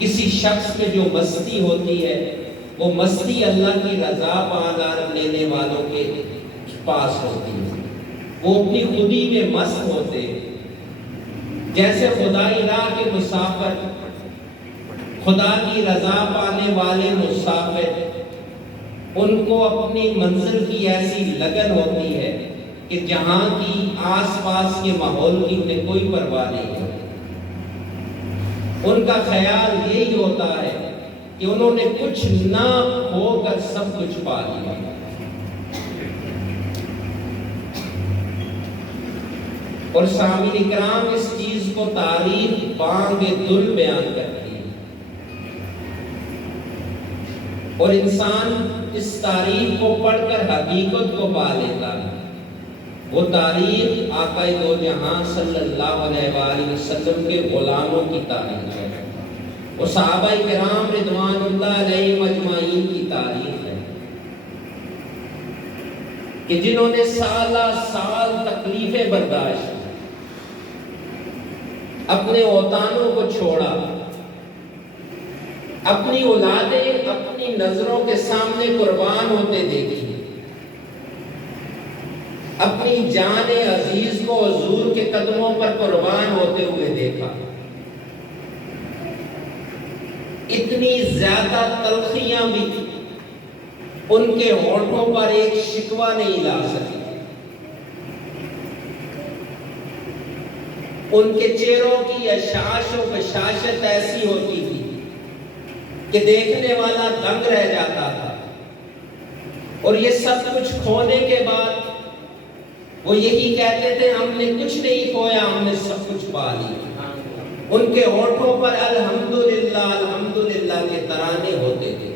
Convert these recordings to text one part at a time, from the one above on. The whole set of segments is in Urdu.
کسی شخص میں جو مستی ہوتی ہے وہ مستی اللہ کی رضا پانا لینے والوں کے پاس ہوتی ہے، وہ اپنی خودی میں مست ہوتے ہیں۔ جیسے خدائی راہ کے مسافر، خدا کی رضا پانے والے مسافر، ان کو اپنی منزل کی ایسی لگن ہوتی ہے کہ جہاں کی آس پاس کے ماحول کی انہیں کوئی پرواہ نہیں ہوتی۔ ان کا خیال یہی ہوتا ہے کہ انہوں نے کچھ نہ کھو کر سب کچھ پا لیا۔ اور سامعین اکرام، اس چیز کو تاریخ بانگ دل بیان کرتی ہے، اور انسان اس تاریخ کو پڑھ کر حقیقت کو پا لیتا ہے۔ وہ تاریخ آقا دو جہاں صلی اللہ علیہ وآلہ وسلم کے غلاموں کی تاریخ ہے، وہ صحابہ کرام رضوان اللہ علیہم اجمعین کی تاریخ ہے کہ جنہوں نے سالہ سال تکلیفیں برداشت، اپنے اوطانوں کو چھوڑا، اپنی اولادیں اپنی نظروں کے سامنے قربان ہوتے دیکھی، اپنی جان عزیز کو حضور کے قدموں پر قربان ہوتے ہوئے دیکھا۔ اتنی زیادہ تلخیاں بھی ان کے ہونٹوں پر ایک شکوہ نہیں لا سکی، ان کے چہروں کی اشاش و بشاشت ایسی ہوتی تھی کہ دیکھنے والا دنگ رہ جاتا تھا۔ اور یہ سب کچھ کھونے کے بعد وہ یہی کہتے تھے، ہم نے کچھ نہیں کھویا، ہم نے سب کچھ پا لیا۔ ان کے ہونٹوں پر الحمدللہ الحمدللہ کے ترانے ہوتے تھے۔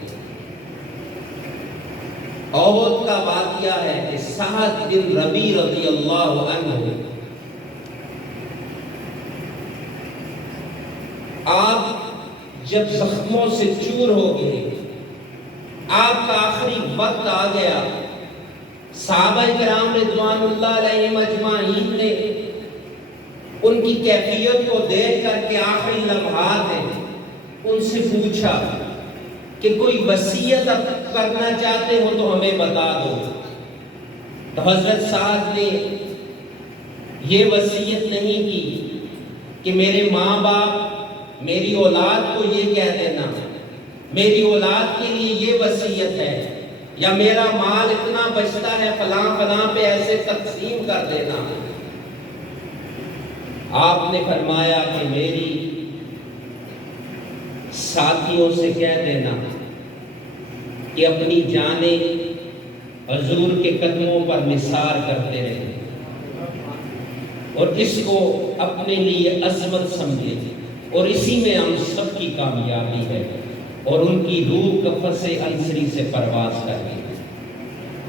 احد کا واقعہ ہے کہ سعد بن ربیع رضی اللہ عنہ، آپ جب زخموں سے چور ہو گئے، آپ کا آخری وقت آ گیا، صحابہ کرام رضوان اللہ علیہم اجمعین نے ان کی کیفیت کو دیکھ کر کے آخری لمحات ہیں ان سے پوچھا کہ کوئی وصیت کرنا چاہتے ہو تو ہمیں بتا دو۔ تو حضرت سعد نے یہ وصیت نہیں کی کہ میرے ماں باپ میری اولاد کو یہ کہہ دینا، میری اولاد کے لیے یہ وصیت ہے، یا میرا مال اتنا بچتا ہے فلاں فلاں پہ ایسے تقسیم کر دینا۔ آپ نے فرمایا کہ میری ساتھیوں سے کہہ دینا کہ اپنی جانیں حضور کے قدموں پر نثار کرتے رہیں اور اس کو اپنے لیے عظمت سمجھیں، اور اسی میں ہم سب کی کامیابی ہے، اور ان کی روح قفس عنصری سے پرواز کریں۔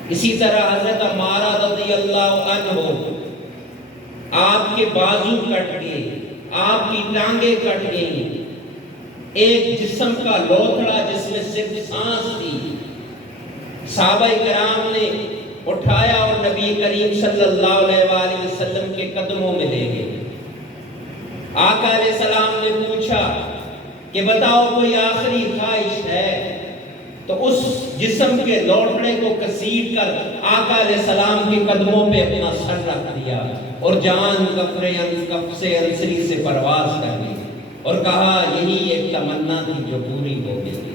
اسی طرح حضرت عمارہ رضی اللہ عنہ، آپ کے بازو کٹ گئے، آپ کی ٹانگیں کٹ گئیں، ایک جسم کا لوتھڑا جس میں صرف سانس تھی، صحابہ کرام نے اٹھایا اور نبی کریم صلی اللہ علیہ وآلہ وسلم کے قدموں میں لے گئے۔ آقا علیہ السلام نے پوچھا کہ بتاؤ کوئی آخری خواہش ہے؟ تو اس جسم کے لوٹڑے کو کسیٹ کر آقا علیہ السلام کے قدموں پہ اپنا سر رکھ دیا اور جان کف سے عنصری سے پرواز کر دی اور کہا یہی ایک تمنا تھی جو پوری ہو گئی۔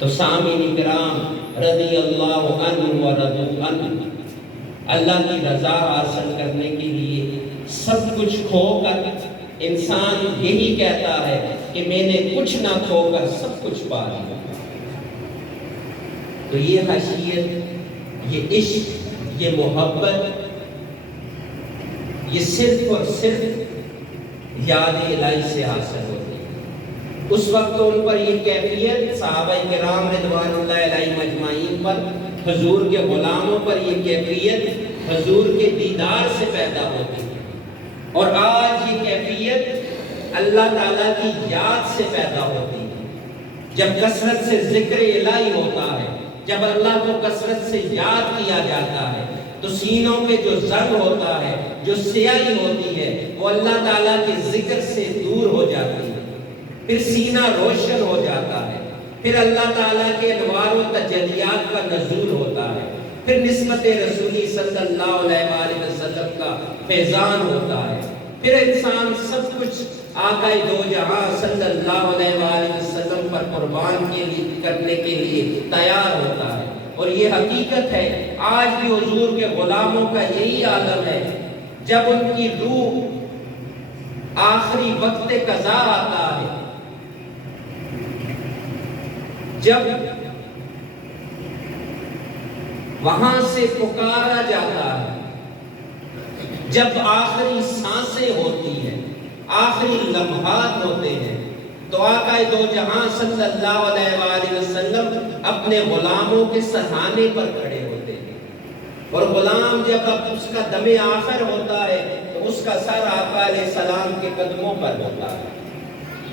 تو سامعین کرام رضی اللہ عنہ و رضوا عنہ، اللہ کی رضا حاصل کرنے کے لیے سب کچھ کھو کر انسان یہی کہتا ہے کہ میں نے کچھ نہ کھو کر سب کچھ پا لیا۔ تو یہ حیثیت، یہ عشق، یہ محبت، یہ صرف اور صرف یاد الہی سے حاصل ہوتی ہے۔ اس وقت تو ان پر یہ کیفیت، صحابہ کرام رضوان اللہ علیہم اجمعین پر، حضور کے غلاموں پر یہ کیفیت حضور کے دیدار سے پیدا ہوتی ہے، اور آج یہ کیفیت اللہ تعالیٰ کی یاد سے پیدا ہوتی ہے۔ جب کثرت سے ذکر الہی ہوتا ہے، جب اللہ کو کثرت سے یاد کیا جاتا ہے، تو سینوں میں جو زنگ ہوتا ہے، جو سیاہی ہوتی ہے، وہ اللہ تعالیٰ کے ذکر سے دور ہو جاتی ہے۔ پھر سینہ روشن ہو جاتا ہے، پھر اللہ تعالیٰ کے انوار و تجلیات کا نزول ہوتا ہے، پھر نسبت رسولی صلی اللہ علیہ وآلہ وسلم کا فیضان ہوتا ہے، پھر انسان سب کچھ آقا دو جہاں صلی اللہ علیہ وآلہ وسلم پر قربان کرنے کے لیے تیار ہوتا ہے۔ اور یہ حقیقت ہے، آج بھی حضور کے غلاموں کا یہی عالم ہے، جب ان کی روح آخری وقت قضا آتا ہے، جب وہاں سے پکارا جاتا ہے، جب آخری سانسیں ہوتی ہیں، آخری لمحات ہوتے ہیں، تو آقا دو جہاں صلی اللہ علیہ وآلہ وسلم اپنے غلاموں کے سرہانے پر کھڑے ہوتے ہیں، اور غلام جب اب اس کا دم آخر ہوتا ہے تو اس کا سر آقا علیہ السلام کے قدموں پر ہوتا ہے۔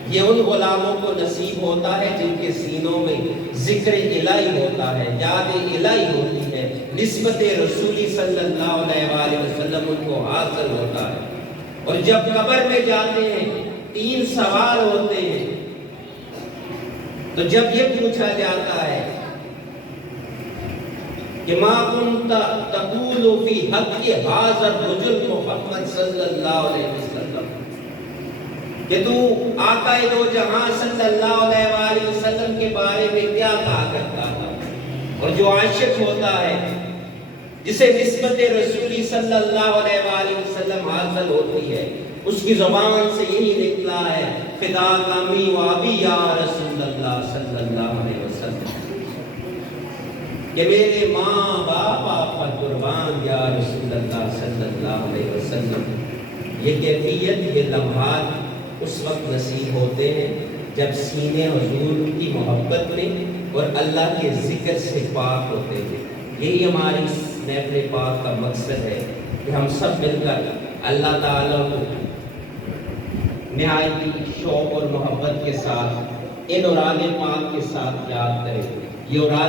یہ ان غلاموں کو نصیب ہوتا ہے جن کے سینوں میں ذکر الہی ہوتا ہے، یاد الہی ہوتی ہے، نسبت رسولی صلی اللہ علیہ وآلہ وسلم ان کو حاصل ہوتا ہے۔ اور جب قبر میں جاتے ہیں 3 سوال ہوتے ہیں، تو جب یہ پوچھا جاتا ہے کہ ما کنت تقول فی حق ھذا الرجل محمد صلی اللہ علیہ وسلم، کہ تو آقا دو جہاں صلی اللہ علیہ وآلہ وسلم کے بارے میں کیا کہا کرتا تھا۔ اور جو عاشق ہوتا ہے، جسے نسبت رسولی صلی اللہ علیہ وآلہ وسلم حاصل ہوتی ہے، اس کی زبان سے یہی نکلا ہے، فدا امی و ابی یا رسول اللہ صلی اللہ علیہ وسلم، کہ میرے ماں باپ آپ پر قربان یا رسول اللہ صلی اللہ علیہ وسلم۔ یہ کیفیت، یہ لمحات اس وقت نصیب ہوتے ہیں جب سینے حضور کی محبت میں اور اللہ کے ذکر سے پاک ہوتے ہیں۔ یہی ہماری محفل پاک کا مقصد ہے کہ ہم سب مل کر اللہ تعالیٰ کو نہایت شوق اور محبت کے ساتھ ان اوراد پاک کے ساتھ یاد کریں۔ یہ اوراد